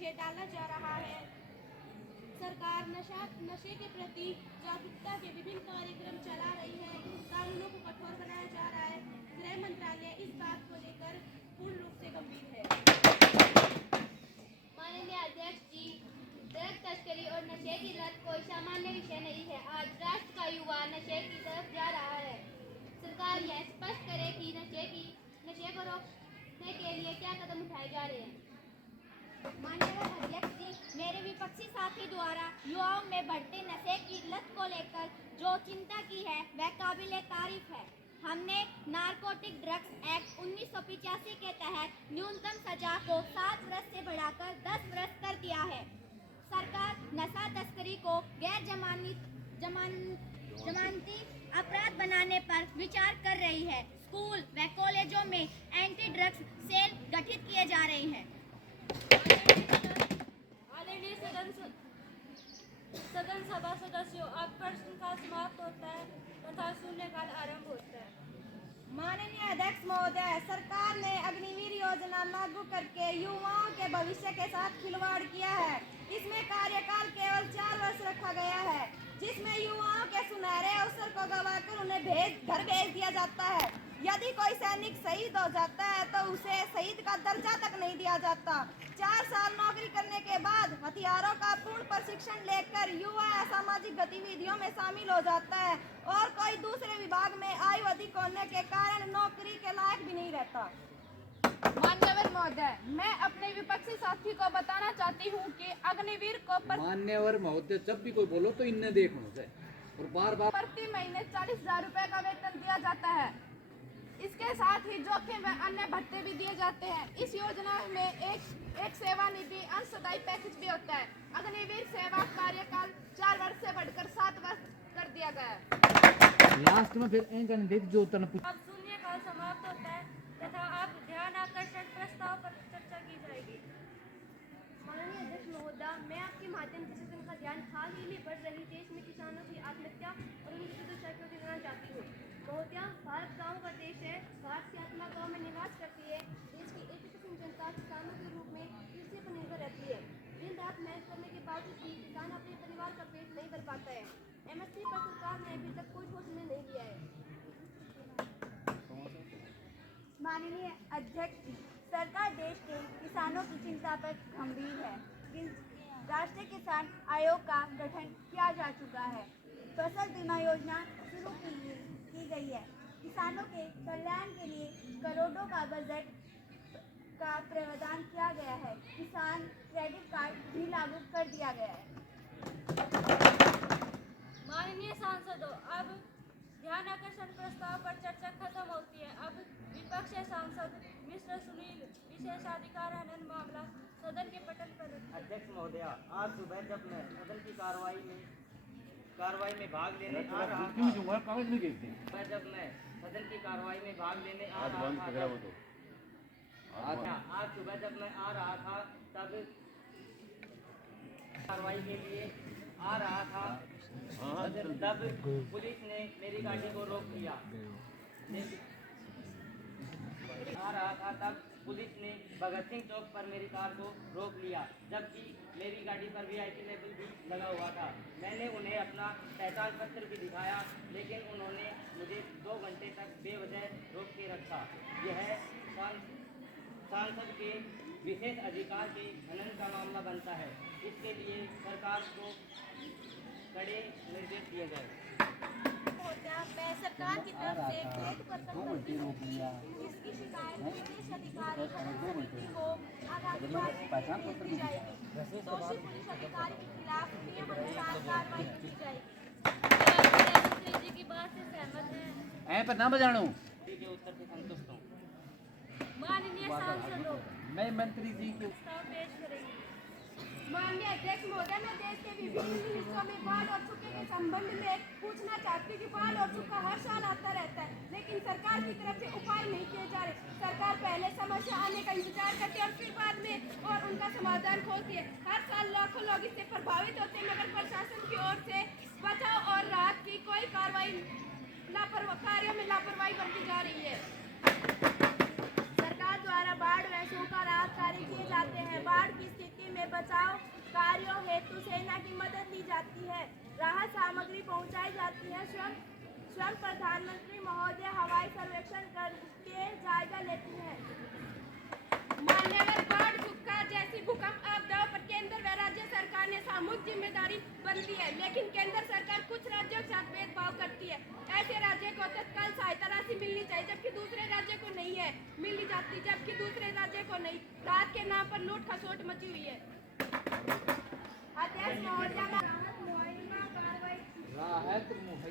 पीछे डाला जा रहा है। सरकार नशे के प्रति जागरूकता के विभिन्न कार्यक्रम चला रही है। कानूनों को कठोर बनाया जा रहा है। गृह मंत्रालय इस बात को लेकर पूर्ण रूप से गंभीर है। माननीय अध्यक्ष जी, ड्रग तस्करी और नशे की लत कोई सामान्य विषय नहीं है। आज राष्ट्र का युवा नशे की तरफ जा रहा है। सरकार यह स्पष्ट करे कि नशे को रोकने के लिए क्या कदम उठाए जा रहे हैं। माननीय अध्यक्ष जी, मेरे विपक्षी साथी द्वारा युवाओं में बढ़ते नशे की लत को लेकर जो चिंता की है वह काबिले तारीफ है। हमने नारकोटिक ड्रग्स एक्ट 1985 के तहत न्यूनतम सजा को 7 वर्ष से बढ़ाकर 10 वर्ष कर दिया है। सरकार नशा तस्करी को गैर जमानती अपराध बनाने पर विचार कर रही है। स्कूल व कॉलेजों में एंटी ड्रग्स सेल गठित किए जा रहे हैं। आदरणीय सदन सभा सदस्यों, अब प्रश्नकाल समाप्त होता है तथा शून्यकाल आरंभ होता है। माननीय अध्यक्ष महोदय, सरकार ने अग्निवीर योजना लागू करके युवाओं के भविष्य के साथ खिलवाड़ किया है। इसमें कार्यकाल केवल 4 वर्ष रखा गया है, जिसमें युवाओं के सुनहरे अवसर को गंवाकर उन्हें घर भेज दिया जाता है। यदि कोई सैनिक शहीद हो जाता है तो उसे शहीद का दर्जा तक नहीं दिया जाता। 4 साल नौकरी करने के बाद हथियारों का पूर्ण प्रशिक्षण लेकर युवा असामाजिक गतिविधियों में शामिल हो जाता है और कोई दूसरे विभाग में आयु अधिक होने के कारण नौकरी के लायक भी नहीं रहता। मान्यवर महोदय, मैं अपने विपक्षी साथी को बताना चाहती हूँ कि अग्निवीर को मान्यवर महोदय, जब भी कोई बोलो तो इन्हें देखना चाहिए और बार-बार प्रति महीने 40,000 रुपए का वेतन दिया जाता है। इसके साथ ही जोखिम व अन्य भत्ते भी दिए जाते हैं। इस योजना में एक सेवा निधि अंशदायी पैकेज भी होता है। अग्निवीर सेवा कार्यकाल 4 वर्ष से बढ़कर 7 वर्ष कर दिया गया है। लास्ट में फिर जो अब शून्यकाल समाप्त होता है तथा अब ध्यान आकर्षण प्रस्ताव पर चर्चा की जाएगी। माननीय अध्यक्ष महोदय, मैं आपके माध्यम से सदन का ध्यान हाल ही में बढ़ रही देश में किसानों की आत्महत्या और उनकी दुर्दशा की ओर देना चाहती हूँ। महोदय, भारत गाँव का देश है। भारत की आत्मा गाँव में निवास करती है। देश की 80% जनता किसानों के रूप में कृषि पर निर्भर रहती है। दिन रात मेहनत करने के बावजूद भी किसान अपने परिवार का पेट नहीं भर पाता है। MSP पर सरकार ने अभी तक कोई ठोस निर्णय नहीं लिया है। माननीय अध्यक्ष, सरकार देश के किसानों की चिंता पर गंभीर है। राष्ट्रीय किसान आयोग का गठन किया जा चुका है। फसल बीमा योजना शुरू की गई है। किसानों के कल्याण के लिए करोड़ों का बजट का प्रावधान किया गया है। किसान क्रेडिट कार्ड भी लागू कर दिया गया है। माननीय सांसदों, अब ध्यान आकर्षण प्रस्ताव पर चर्चा खत्म होती है। अब विपक्ष सांसद मिस्टर सुनील विशेषाधिकार हनन मामला सदन के पटल पर। अध्यक्ष महोदय, आज सुबह जब मैं सदन की कार्रवाई में भाग लेने आ रहा था, जब मैं सदन की कार्रवाई में भाग लेने आ रहा था, आज सुबह जब मैं आ रहा था तब कार्रवाई के लिए आ रहा था, तब पुलिस ने मेरी गाड़ी को रोक लिया। आ रहा था तब पुलिस ने भगत सिंह चौक पर मेरी कार को रोक लिया, जबकि मेरी गाड़ी पर VIP लेबल भी लगा हुआ था। मैंने उन्हें अपना पहचान पत्र भी दिखाया, लेकिन उन्होंने मुझे 2 घंटे तक बेवजह रोक के रखा। यह सांसद के विशेष अधिकार के हनन का मामला बनता है। इसके लिए सरकार को कड़े निर्देश दिए गए। मैं सरकार की तरफ से एक पर्सन करती हूँ कि इसकी शिकायत विशेष अधिकारी समिति को आगामी बार दी जाएगी। दोषी पुलिस अधिकारी के खिलाफ नियमानुसार कार्रवाई की जाएगी। मंत्री जी की बात से सहमत हैं। ऐ पर ना बजानो। के उत्तर से संतुष्ट हूँ। माननीय सांसदों, मैं मंत्री जी के प्रस्ताव पेश करेंगे। माननीय अध्यक्ष महोदय, मैं देश के विभिन्न हिस्सों में बाढ़ और सूखे के संबंध में पूछना चाहती हूँ कि बाढ़ और सूखा हर साल आता रहता है, लेकिन सरकार की तरफ से उपाय नहीं किए जा रहे। सरकार पहले समस्या आने का इंतजार करती है और फिर बाद में और उनका समाधान खोजती है। हर साल लाखों लोग इससे प्रभावित होते हैं, मगर प्रशासन की ओर से बचाव और राहत की कोई कार्यों में लापरवाही बरती जा रही है। सरकार द्वारा बाढ़ व सूखा राहत कार्य किए जाते हैं। बाढ़ की स्थिति में बचाव कार्यों हेतु सेना की मदद ली जाती है। राहत सामग्री पहुंचाई जाती है। स्वयं प्रधानमंत्री महोदय हवाई सर्वेक्षण करके जायजा लेती हैं। मान्यवर बाढ़, सूखा जैसी भूकंप आपदाओं पर केंद्र व राज्य सरकार ने सामूहिक जिम्मेदारी बनती है, लेकिन केंद्र सरकार कुछ राज्यों के साथ भेदभाव करती है। ऐसे राज्य को तत्काल सहायता राशि मिलनी चाहिए, जबकि दूसरे राज्य को नहीं है मिलनी जाती, जबकि दूसरे राज्य को नहीं। राहत के नाम पर लूट खसोट मची हुई है। अध्यक्ष महोदय, राहत मुहैया